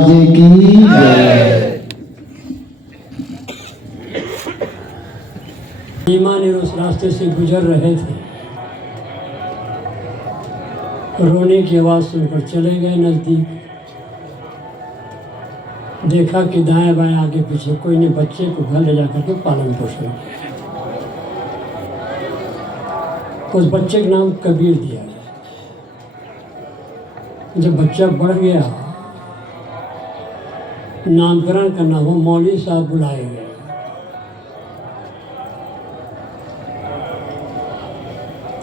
महाराज की जय। ईमान उस रास्ते से गुजर रहे थे, रोने की आवाज़ सुनकर चले गए नज़दीक। देखा कि दाएं बाएं आगे पीछे कोई ने बच्चे को घर ले जाकर के पालन पोषण किया। उस बच्चे का नाम कबीर दिया गया। जब बच्चा बढ़ गया, नामकरण करना हो, मौलवी साहब बुलाए गए।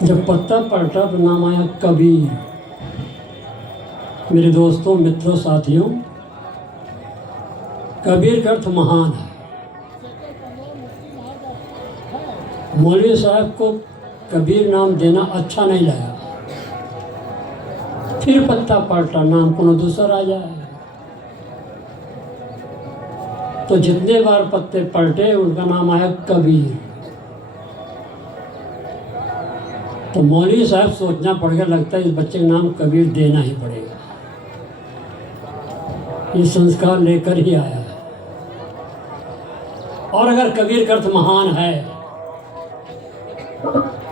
जब पत्ता पलटा तो नाम आया कबीर। मेरे दोस्तों, मित्रों, साथियों, कबीर का अर्थ महान है। मौलवी साहब को कबीर नाम देना अच्छा नहीं लगा। फिर पत्ता पलटा, नाम कोनो दूसरा आ जाए। तो जितने बार पत्ते पलटे उनका नाम आया कबीर। तो मौलवी साहब सोचना पड़ गया, लगता है इस बच्चे का नाम कबीर देना ही पड़ेगा। ये संस्कार लेकर ही आया है। और अगर कबीर का अर्थ महान है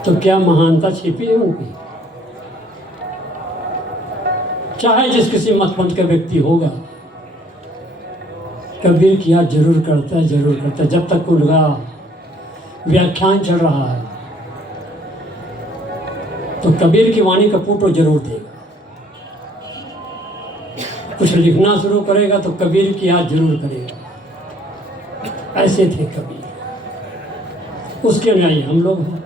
तो क्या महानता छिपी है उनकी? चाहे जिस किसी मतपंथ का व्यक्ति होगा, कबीर की याद जरूर करता है, जरूर करता है। जब तक उनका व्याख्यान चल रहा है तो कबीर की वाणी का पुट जरूर देगा। कुछ लिखना शुरू करेगा तो कबीर की याद जरूर करेगा। ऐसे थे कबीर। उसके अनुयायी हम लोग हैं।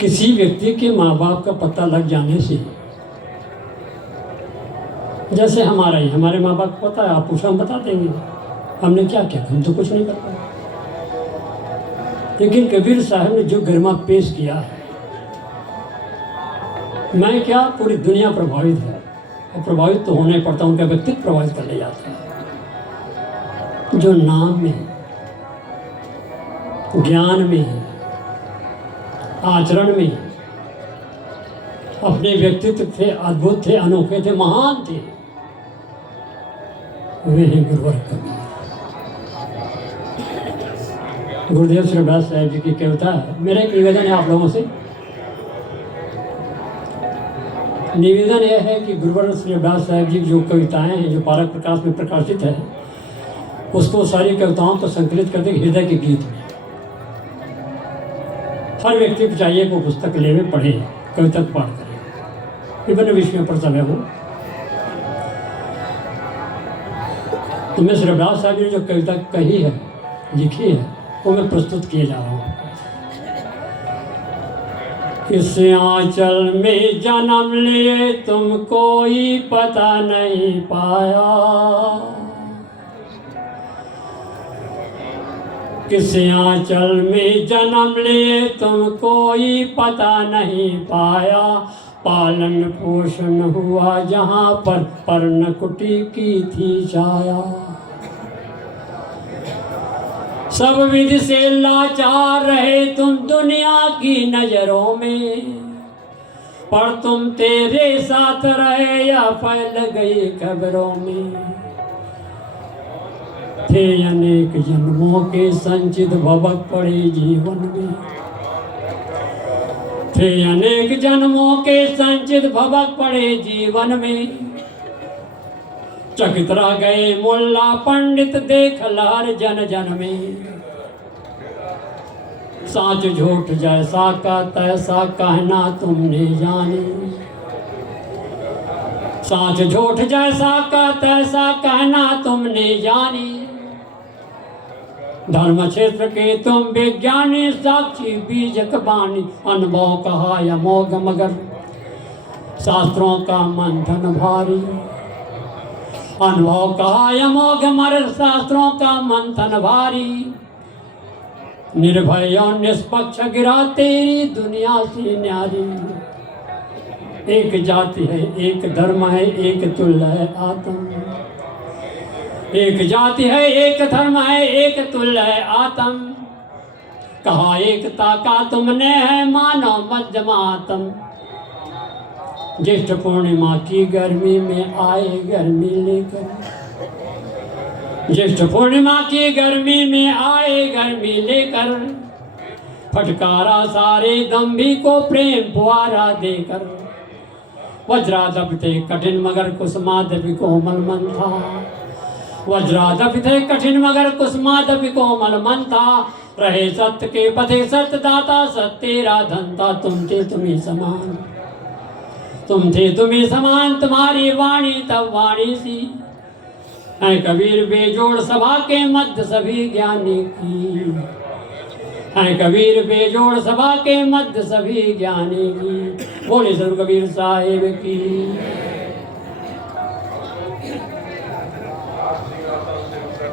किसी व्यक्ति के माँ बाप का पता लग जाने से, जैसे हमारा ही, हमारे माँ बाप को पता है, आप पूछो हम बता देंगे हमने क्या किया। हम तो कुछ नहीं कर पाए। लेकिन कबीर साहब ने जो गरिमा पेश किया, मैं क्या पूरी दुनिया प्रभावित है। और प्रभावित तो होना ही पड़ता, उनका व्यक्तित्व प्रभावित कर ले जाता है। जो नाम में, ज्ञान में, आचरण में अपने व्यक्तित्व थे, अद्भुत थे, अनोखे थे, महान थे, वे हैं गुरुवर कबीर। गुरुदेव श्री रविदास साहब जी की कविता है। मेरा एक निवेदन है आप लोगों से। निवेदन यह है कि गुरुवर श्री रविदास साहब जी की जो कविताएं हैं, जो पारक प्रकाश में प्रकाशित है, उसको सारी कविताओं को संकलित कर दें हृदय के गीत में। हर व्यक्ति को चाहिए वो पुस्तक ले में पढ़े, कविता पाठ करें, विभिन्न विषयों पर सब है वो। तो मैं श्री रविदास साहब ने जो कविता कही है, लिखी है, वो मैं प्रस्तुत किए जा रहा हूँ। किस आंचल में जन्म लिए तुम कोई पता नहीं पाया, किस आंचल में जन्म लिए तुम कोई पता नहीं पाया। पालन पोषण हुआ जहाँ पर पर्णकुटी की थी छाया। सब विधि से लाचार रहे तुम दुनिया की नजरों में, पर तुम तेरे साथ रहे या फैल गई खबरों में। थे अनेक जन्मों के संचित भवक पड़े जीवन में, थे अनेक जन्मों के संचित भवक पड़े जीवन में। चकित रह गए मुल्ला पंडित देख लहर जन जन में। साच झूठ जैसा का तैसा कहना तुमने जाने, साच झूठ जैसा का तैसा कहना तुमने जानी। धर्म क्षेत्र के तुम विज्ञानी साक्षी बीजक बानी। अनुभव कहा अमोघ मगर शास्त्रों का मंथन भारी, अनुभव कहा अमोघ मगर शास्त्रों का मंथन भारी। निर्भय और निष्पक्ष गिरा तेरी दुनिया से न्यारी। एक जाति है, एक धर्म है, एक तुल्य है आत्म। एक जाति है, एक धर्म है, एक तुल्य है आत्म। कहा एकता का तुमने है मानव मध्यमात्म। ज्येष्ठ पूर्णिमा की गर्मी में आए गर्मी लेकर, ज्येष्ठ पूर्णिमा की गर्मी में आए गर्मी लेकर, फटकारा सारे दम्भी को प्रेम फुआरा देकर, वज्रादप थे कठिन मगर कुसुमादपि कोमल मन था, वज्रादप थे कठिन मगर कुसुमादपि कोमल मन था, रहे सत्य के पथे सत्य दाता सत्य तेरा धनता, तुम थे तुम्ही समान, तुम थे तुम्ही समान, तुम्हारी वाणी तब वाणी सी, है कबीर बेजोड़ सभा के मध्य सभी ज्ञानी की, है कबीर बेजोड़ सभा के मध्य सभी ज्ञानी की। बोले सर कबीर साहिब की।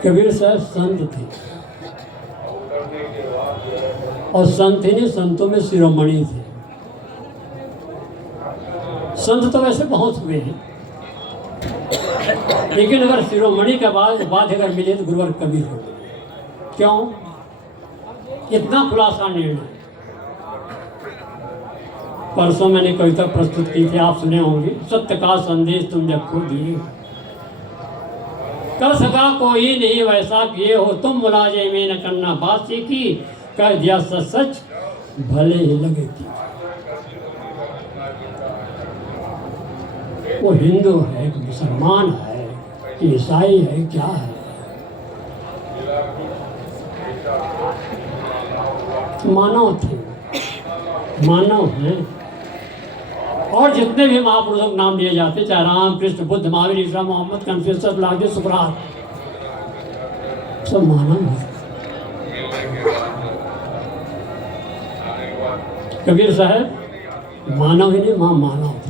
कबीर साहब संत थे और संत ही नहीं, संतों में शिरोमणि थे। संत तो वैसे बहुत हुए हैं, लेकिन अगर शिरोमणि का बाद अगर मिले तो गुरुवर कबीर हो। क्यों? इतना खुलासा निर्णय। परसों मैंने कविता प्रस्तुत की थी, आप सुने होंगे, सत्य का संदेश तुम जब खो दिए, कर सका कोई नहीं वैसा किए हो तुम, मुलाजे में न करना बात सीखी, कह दिया सच सच भले ही लगे थी। वो हिंदू है कि मुसलमान है कि ईसाई है, क्या है? मानव थे, मानव हैं। और जितने भी महापुरुषों के नाम लिए जाते, चाहे राम कृष्ण बुद्ध महावीर ईसा मोहम्मद कन्फ्यूशियस लागे सुकरात, सब मानव हैं। कबीर साहब मानव ही नहीं, मानव थे।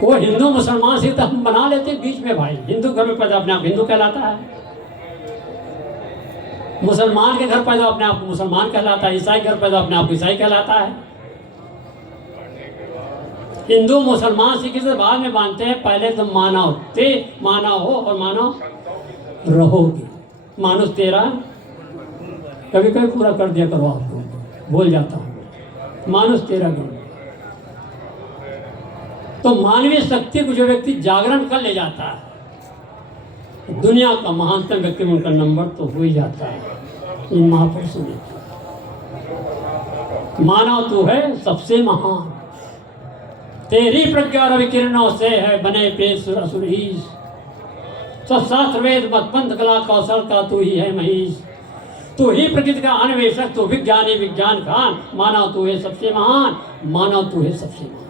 वो हिंदू मुसलमान से तो हम बना लेते बीच में भाई, हिंदू घर में पैदा अपने आप हिंदू कहलाता है, मुसलमान के घर पैदा अपने आप मुसलमान कहलाता है, ईसाई घर पैदा अपने आप ईसाई कहलाता है। हिंदू मुसलमान सिख से बाद में मानते हैं, पहले तुम मानव थे, मानव हो और मानव रहोगे। मानुष तेरा कभी कभी पूरा कर दिया करो, आपको बोल जाता हूँ, मानुष तेरा गुण। तो मानवीय शक्ति को जो व्यक्ति जागरण कर ले जाता है, दुनिया का महानतम व्यक्ति उनका नंबर तो हो ही जाता है। इन महापुरुषों ने मानव तू है सबसे महान, तेरी प्रज्ञा रवि किरणों से है बने पेश असुरीश, सब शास्त्र वेद मत पंथ कला कौशल का तू ही है महीश, तू ही प्रकृति का अन्वेषक, तू विज्ञानी विज्ञान खान, मानव तू है सबसे महान, मानव तू है सबसे महान।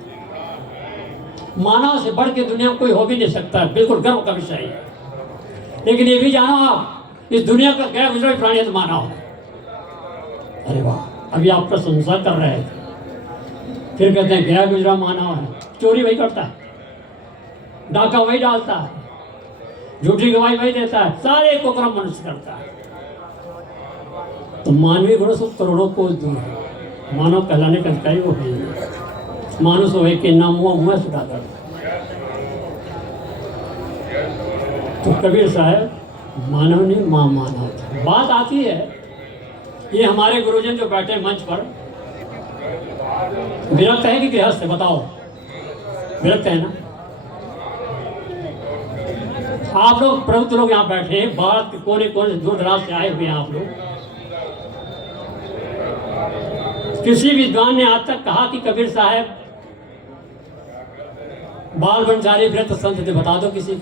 मानव से बढ़ के दुनिया में कोई हो भी नहीं सकता, बिल्कुल गर्व का विषय है। लेकिन ये भी जानो आप, इस दुनिया का गैर गुजरा प्राणी तो मानव है। अरे वाह, अभी आप प्रशंसा कर रहे थे, फिर कहते हैं गैर गुजरा मानव है। चोरी वही करता है, डाका वही डालता है, झूठी गवाही वही देता है, सारे को क्रम मनुष्य करता है। तो मानवीय गुणों से करोड़ों कोस दूर है, मानव कहलाने का कई वो है। मानुष हो के नाम हुआ मुँह सुधा कर। तो कबीर साहब मानव नहीं मानव था। बात आती है, ये हमारे गुरुजन जो बैठे मंच पर, विरक्त है कि गृहस्थ है? बताओ, विरक्त है ना? आप लोग प्रभुत्व लोग यहाँ बैठे हैं, भारत के कोने कोने से दूर दराज से आए हुए हैं आप लोग। किसी विद्वान ने आज तक कहा कि कबीर साहब बाल ब्रह्मचारी व्रत संत थे? बता दो किसी।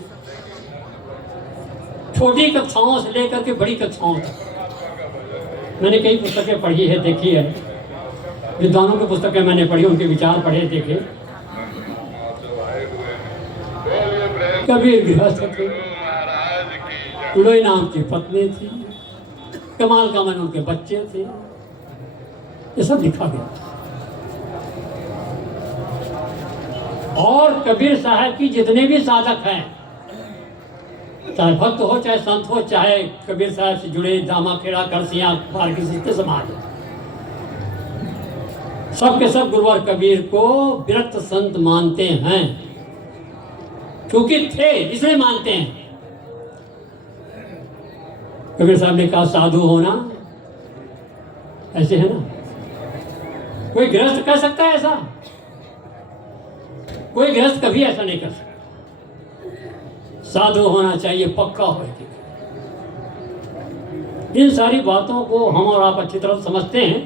छोटी कक्षाओं से लेकर के बड़ी कक्षाओं तक मैंने कई पुस्तकें पढ़ी है, देखी है, विद्वानों की पुस्तकें मैंने पढ़ी, उनके विचार पढ़े देखे। कबीर गृहस्थ थे, लोई नाम की पत्नी थी, कमाल का मन उनके बच्चे थे, ये सब लिखा गया। और कबीर साहब की जितने भी साधक हैं, चाहे भक्त हो चाहे संत हो, चाहे कबीर साहब से जुड़े दामा खेड़ा करसियां पार की समाज, सबके सब गुरुवर कबीर को विरक्त संत मानते हैं, क्योंकि थे इसलिए मानते हैं। कबीर साहब ने कहा साधु होना ऐसे है ना, कोई गृहस्थ कह सकता है ऐसा? कोई गृहस्थ कभी ऐसा नहीं कर सकता। साधु होना चाहिए, पक्का हो। इन सारी बातों को हम और आप अच्छी तरह समझते हैं,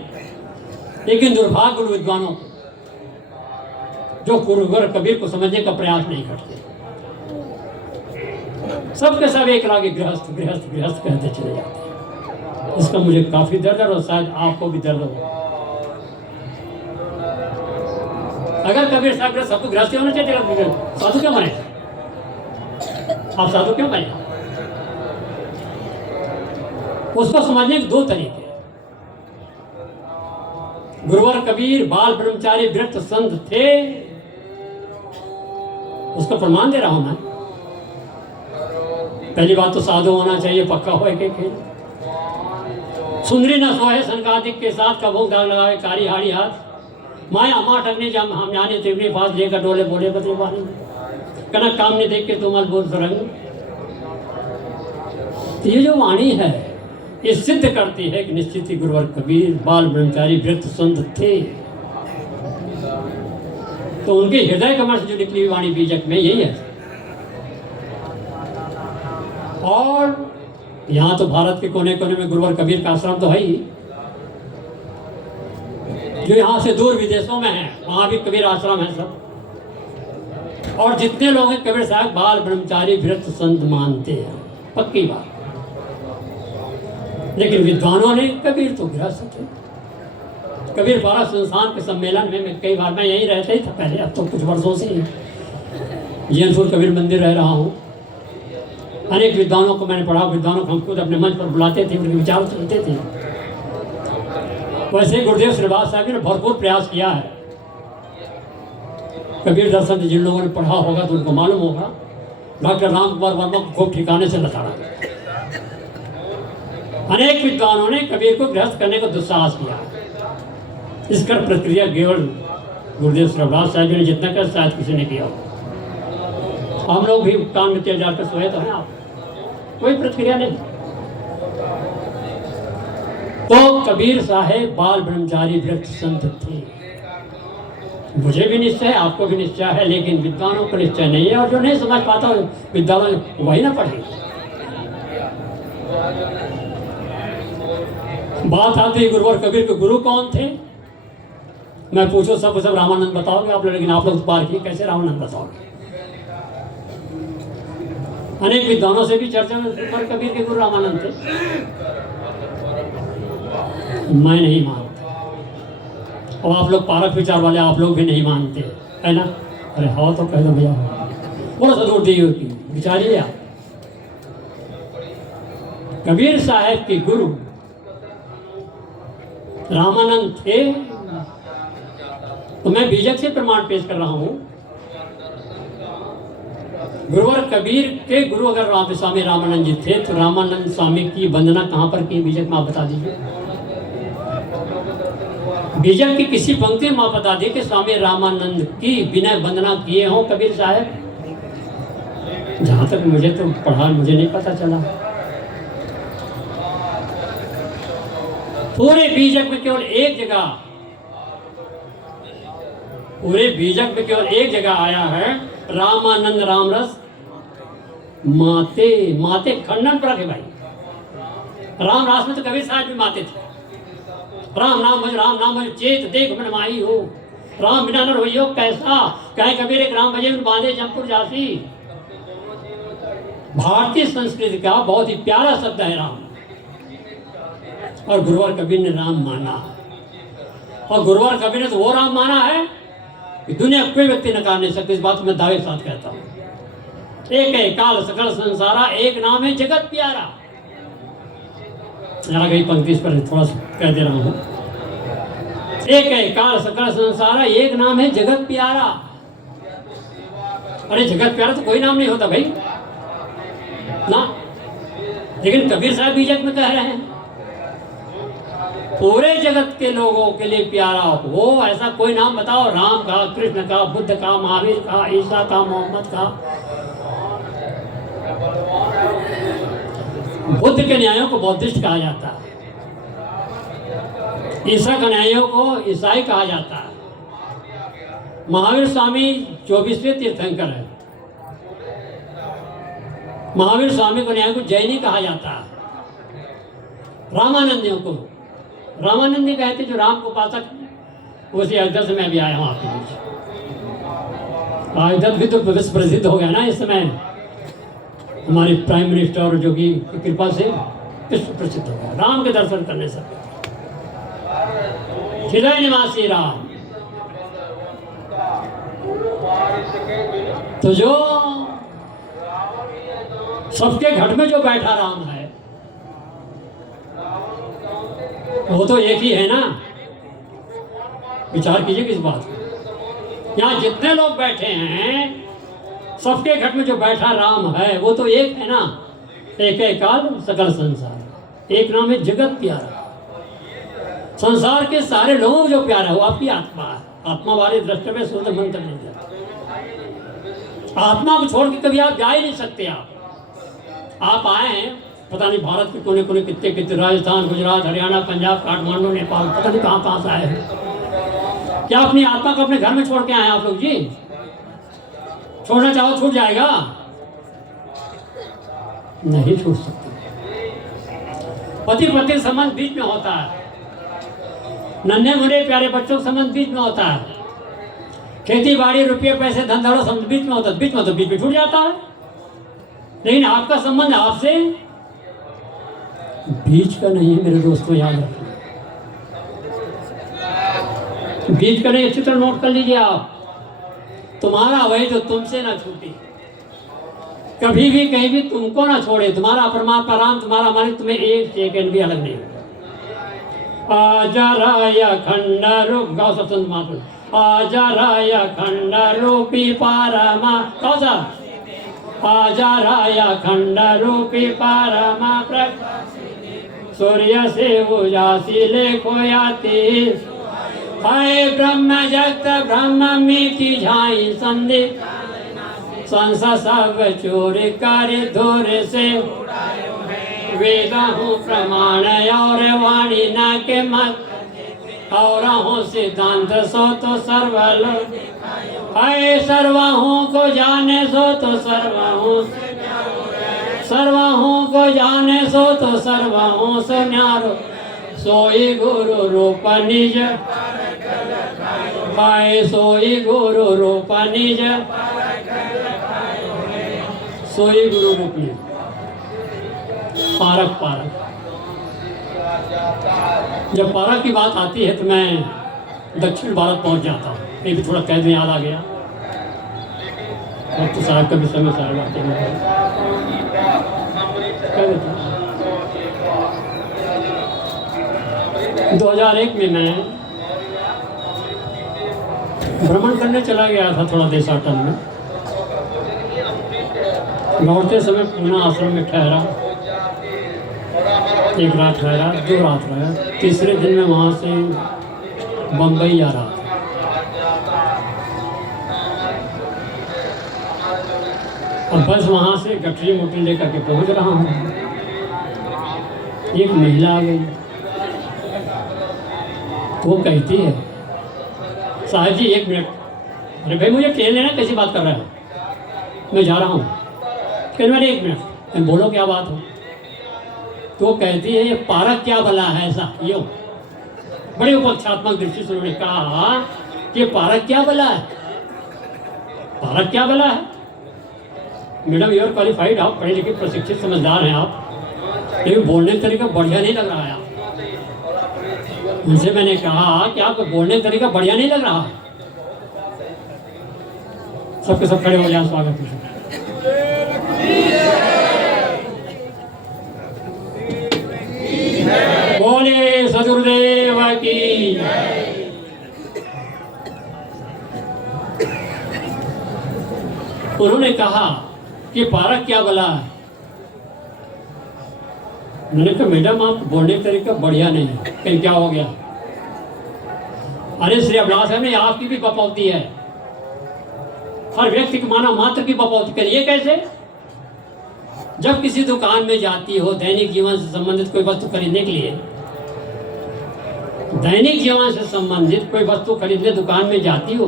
लेकिन दुर्भाग्य उन विद्वानों को जो गुरुवर कबीर को समझने का प्रयास नहीं करते। सबके सब एक लागे गृहस्थ गृहस्थ गृहस्थ कहते चले जाते हैं। इसका मुझे काफी दर्द है और शायद आपको भी दर्द हो। अगर कबीर साहब सबको गृहस्थी होना चाहिए, साधु क्यों बने? आप साधु क्यों बने? उसको समझने के दो तरीके। गुरुवर कबीर बाल ब्रह्मचारी विरक्त संत थे, उसका प्रमाण दे रहा हूं मैं। पहली बात तो साधु होना चाहिए, पक्का हो एक खेल। सुंदरी न सोहे संकादिक के साथ कबूक दाग लगावे कारी हाड़ी हाथ माया माठ अग्नि जम हम जाने तिवरी फास लेकर डोले बोले बदले वाली कनक काम ने देख के तुमल बोल रंग। ये जो वाणी है ये सिद्ध करती है कि निश्चित ही गुरुवर कबीर बाल ब्रह्मचारी वृत्त संत थे। तो उनके हृदय कमल से जो निकली हुई वाणी बीजक में यही है। और यहाँ तो भारत के कोने कोने में गुरुवर कबीर का आश्रम तो है ही, जो यहाँ से दूर विदेशों में है वहाँ भी कबीर आश्रम है सब। और जितने लोग हैं कबीर साहब बाल ब्रह्मचारी वृत्त संत मानते हैं, पक्की बात। लेकिन विद्वानों ने कबीर तो गृहस्थ थे। कबीर पारा संस्थान के सम्मेलन में कई बार मैं यहीं रहता ही था पहले, अब तो कुछ वर्षों से जैनपुर कबीर मंदिर रह रहा हूँ। अनेक विद्वानों को मैंने पढ़ा, विद्वानों को हम खुद अपने मंच पर बुलाते थे, उनके विचार सुनते थे। वैसे गुरुदेव श्रीवास साहब ने भरपूर प्रयास किया है। कबीर दर्शन जिन लोगों ने पढ़ा होगा तो उनको मालूम होगा, डॉक्टर राम कुमार वर्मा को खूब ठिकाने से लताड़ा। अनेक विद्वानों ने कबीर को गृहस्थ करने का दुस्साहस किया। इसका प्रक्रिया केवल गुरुदेव श्रीवास साहब ने जितना कर शायद किसी ने किया हो। हम लोग भी कान में तेल डालकर सोए तो हैं आप, कोई प्रक्रिया नहीं। तो कबीर साहेब बाल ब्रह्मचारी वृत्त संत थे। मुझे भी निश्चय है, आपको भी निश्चय है, लेकिन विद्वानों को निश्चय नहीं है। और जो नहीं समझ पाता विद्वान वही ना पढ़े। बात आती है गुरुवर कबीर के गुरु कौन थे। मैं पूछो सब रामानंद बताओगे आप लोग, लेकिन आप लोग बार की कैसे रामानंद बताओगे। अनेक विद्वानों से भी चर्चा में गुरुवर कबीर के गुरु रामानंद थे। मैं नहीं मानता, और आप लोग पारक विचार वाले आप लोग भी नहीं मानते है ना। अरे हाँ तो कह दो भैया, थोड़ा सा दूर दी होती विचारिए आप। कबीर साहब के गुरु रामानंद थे, तो मैं बीजक से प्रमाण पेश कर रहा हूं। गुरुवर कबीर के गुरु अगर स्वामी रामानंद जी थे, तो रामानंद स्वामी की वंदना कहां पर की बीजक में आप बता दीजिए। बीजक की किसी पंक्ति में आप बता दी कि स्वामी रामानंद की बिना वंदना किए हो कबीर साहब। जहां तक मुझे तो पढ़ा, मुझे नहीं पता चला। पूरे बीजक में केवल एक जगह, पूरे बीजक में केवल एक जगह आया है रामानंद रामरस माते। माते खंडन पर है भाई। राम रास में तो कबीर साहब भी माते थे। राम नाम भज चेत देख मन माही हो, राम बिना नर होइयो कैसा, कहे कबीर एक राम भजे बांधे जमपुर जासी। भारतीय संस्कृति का बहुत ही प्यारा शब्द है राम, और गुरुवर कबीर ने राम माना। और गुरुवर कबीर ने तो वो राम माना है कि दुनिया कोई व्यक्ति नकार नहीं सकती। इस बात को मैं दावे के साथ कहता हूँ। एक है काल सकल संसारा, एक नाम है जगत प्यारा। आ गई पंक्ति, इस पर थोड़ा सा कह दे रहा हूँ। एक है काल सकल संसारा, एक नाम है जगत प्यारा। अरे जगत प्यारा तो कोई नाम नहीं होता भाई ना, लेकिन कबीर साहब बीजक में कह रहे हैं पूरे जगत के लोगों के लिए प्यारा हो। ऐसा कोई नाम बताओ, राम का, कृष्ण का, बुद्ध का, महावीर का, ईसा का, मोहम्मद का। बुद्ध के न्यायों को बौद्धिस्ट कहा जाता है, ईसा के न्यायों को ईसाई कहा जाता है, महावीर स्वामी 24वें तीर्थंकर है। महावीर स्वामी को न्याय को जैनी कहा जाता है। रामानंदियों को रामानंदी कहते जो राम को उपासक, उसी अयोध्या से मैं भी आया हूँ आपके बीच। अयोध्या भी तो विश्व प्रसिद्ध हो गया ना इस समय, हमारे प्राइम मिनिस्टर और जोगी की कृपा से विश्व प्रसिद्ध हो गया राम के दर्शन करने से। हृदय निवासी राम, तो जो सबके घट में जो बैठा राम है वो तो एक ही है ना। विचार कीजिए किस बात को। यहाँ जितने लोग बैठे हैं सबके घट में जो बैठा राम है वो तो एक है ना। एक है काल सकल संसार, एक नाम है जगत प्यारा। संसार के सारे लोगों को जो प्यारा है वो आपकी आत्मा है। आत्मा वाले दृष्टि में शुद्ध मंत्र नहीं जाता। आत्मा को छोड़ के कभी आप जा ही नहीं सकते। आप आए हैं पता नहीं भारत के कोने कोने कितने कितने, राजस्थान, गुजरात, हरियाणा, पंजाब, काठमांडू, नेपाल, पता नहीं कहाँ कहाँ से आए हैं। क्या अपनी आत्मा को अपने घर में छोड़ के आए हैं आप लोग जी? छोड़ना चाहो छूट जाएगा? नहीं छूट सकते। पति पत्नी संबंध बीच में होता है, नन्हे मुन्ने प्यारे बच्चों का संबंध बीच में होता है, खेती बाड़ी, रुपये, पैसे, धन दौलत संबंध बीच में होता है। बीच में तो बीच में छूट जाता है। लेकिन आपका संबंध आपसे बीच का नहीं है मेरे दोस्तों, याद रखिए। बीच का नहीं, अच्छी तरह नोट कर लीजिए आप। तुम्हारा वही जो तुमसे ना छूटे, कभी भी कहीं भी तुमको ना छोड़े। तुम्हारा परमात्मा राम, तुम्हारा मालिक, तुम्हें एक सेकंड भी अलग नहीं होगा। आजा राया खंड रूप, गाओ सब संत मात्र। आजा राया खंड रूपी पारमा, गाओ सब। आजा राया खंड रूपी पारमा, सूर्य से उजासिले खोयाती, हाय ब्रह्म जगत ब्रह्म मीठी झाई संधि, संस सब चोर कर धोर से, वेद हूँ प्रमाण और वाणी न के मत, और हूँ सिद्धांत सो तो सर्वलोक, हाय सर्वहूँ को जाने सो तो सर्वहूँ, सर्वहूँ को जाने सो तो सर्वहूँ सो न्यारो, सोई गुरु रूप निज, हाय सोई गुरु रूप निज, सोई गुरु रूप निज। पारक पारक, जब पारक की बात आती है तो मैं दक्षिण भारत पहुंच जाता हूँ। ये भी थोड़ा कह दें, याद आ गया। अब तो साहब का भी समय सारे बातें कह देता हूँ। 2001 में मैं भ्रमण करने चला गया था थोड़ा देशाटन में। लौटते समय पूना आश्रम में ठहरा, एक रात ठहरा, 2 रात रहा। तीसरे दिन में वहाँ से बम्बई आ रहा था। अब बस वहाँ से गठरी मोटी लेकर के पहुँच रहा हूँ। एक महिला आ गई, वो कहती है, साहब जी 1 मिनट। अरे भाई मुझे ट्रेन लेना, कैसी बात कर रहा है? मैं जा रहा हूँ। फिर मैंने 1 मिनट। मैं बोलो क्या बात हो? तो कहती है ये पारक क्या भला है ऐसा? यो बड़े उपक्षात्मक दृष्टि से उन्होंने कहा कि पारक क्या भला है, पारक क्या भला है। मैडम यू आर क्वालिफाइड, आप पढ़े लिखे प्रशिक्षित समझदार हैं आप, लेकिन बोलने का तरीका बढ़िया नहीं लग रहा है। उनसे मैंने कहा कि आपको बोलने का तरीका बढ़िया नहीं लग रहा। सबके सब खड़े हो जाए, स्वागत है। बोले सदगुरुदेव की। उन्होंने कहा कि पारक क्या भला है। मैंने कहा मैडम आप बोलने का तरीका बढ़िया नहीं है। कहीं क्या हो गया? अरे श्री अभिलाष है, आपकी भी बपौती है, हर व्यक्ति की मानव मात्र की बपौती करिए कैसे? जब किसी दुकान में जाती हो दैनिक जीवन से संबंधित कोई वस्तु खरीदने के लिए, दैनिक जीवन से संबंधित कोई वस्तु खरीदने दुकान में जाती हो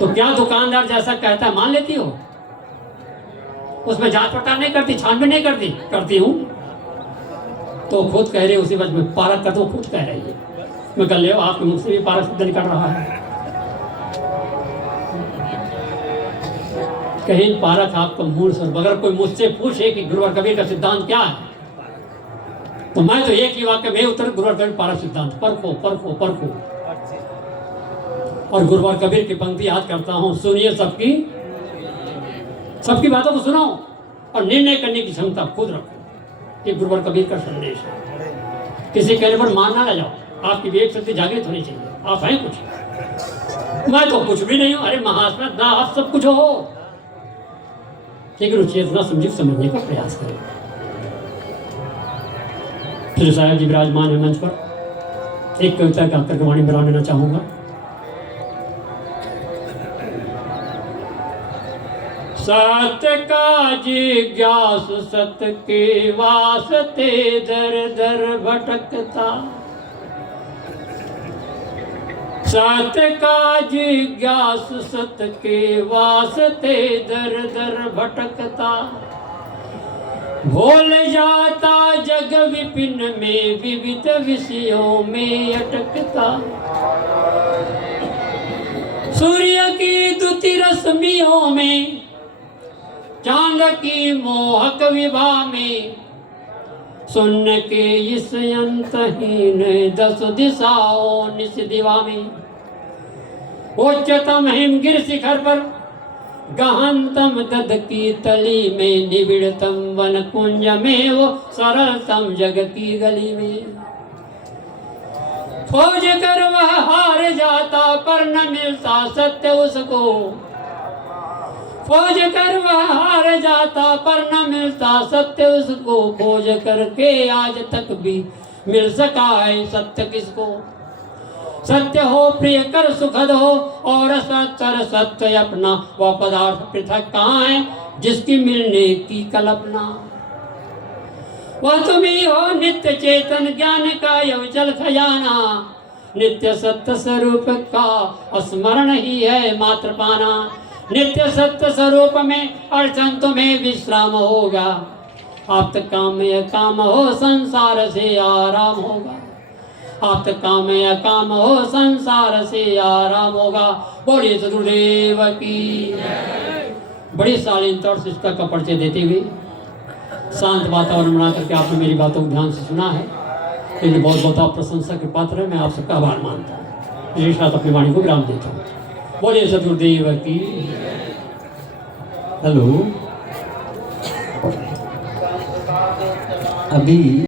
तो क्या दुकानदार जैसा कहता है मान लेती हो? उसमें जांच पड़ताल नहीं करती, छानबीन नहीं करती? करती हूँ। तो खुद कह रहे उसी वजह में पारक का, तो खुद कह रही है। मैं कह ले आपके मुख से भी पारक शब्द निकल रहा है। कहीं पारक आपका मूल स्वर। अगर कोई मुझसे पूछे कि गुरुवर कबीर का सिद्धांत क्या है, तो मैं तो एक ही वाक्य में उत्तर, गुरुवर कबीर पारक सिद्धांत, परखो परखो परखो। और गुरुवर कबीर की पंक्ति याद करता हूँ, सुनिए सबकी बातों को सुनो और निर्णय करने की क्षमता खुद रखो। ये गुरुवर कबीर का संदेश है। किसी कहने पर मान ना जाओ, आपकी विवेक शक्ति जागृत होनी चाहिए। आप हैं कुछ, मैं तो कुछ भी नहीं हूं। अरे महात्मा ना, आप सब कुछ हो, लेकिन चेतना समझने का प्रयास करें। फिर साहब जी विराजमान है मंच पर, एक कविता का तर्कवाणी बना लेना चाहूंगा। सत्य का जिज्ञासु सत्य के वास्ते दर दर भटकता, सत्य का जिज्ञासु सत्य के वास्ते दर दर भटकता, भूल जाता जग विपिन में विविध विषयों में अटकता, सूर्य की द्युति रश्मियों में, चांद की मोहक विभा में, सुन के इस अंतहीन 10 दिशाओं निस दिवा में, उच्चतम हिमगिर शिखर पर, गहनतम दद की तली में, निबिड़तम वन कुंज में, वो सरलतम जग की गली में, खोज कर वह हार जाता पर न मिलता सत्य उसको, खोज कर वह हार जाता पर न मिलता सत्य उसको, खोज करके आज तक भी मिल सका है सत्य किसको। सत्य हो प्रिय कर सुखद हो और सत्तर सत्य अपना, वह पदार्थ पृथक कहाँ है जिसकी मिलने की कल्पना। वह तुम ही हो नित्य चेतन ज्ञान का अविचल खजाना, नित्य सत्य स्वरूप का स्मरण ही है मात्र पाना। नित्य सत्य स्वरूप में अड़चन तुम्हें विश्राम होगा, आप तक काम या काम हो संसार से आराम होगा, आप तक काम या काम हो संसार से आराम होगा। बोलिए सदगुरुदेव की। बड़ी शालीनता और शिष्टता का परिचय देते हुए शांत वातावरण बना करके आपने मेरी बातों को ध्यान से सुना है, लेकिन बहुत बहुत आप प्रशंसा के पात्र है। मैं आप सबका आभार मानता हूँ। मेरे साथ अपनी वाणी को विराम देता हूँ। बोलिए सदगुरुदेव की। हेलो, अभी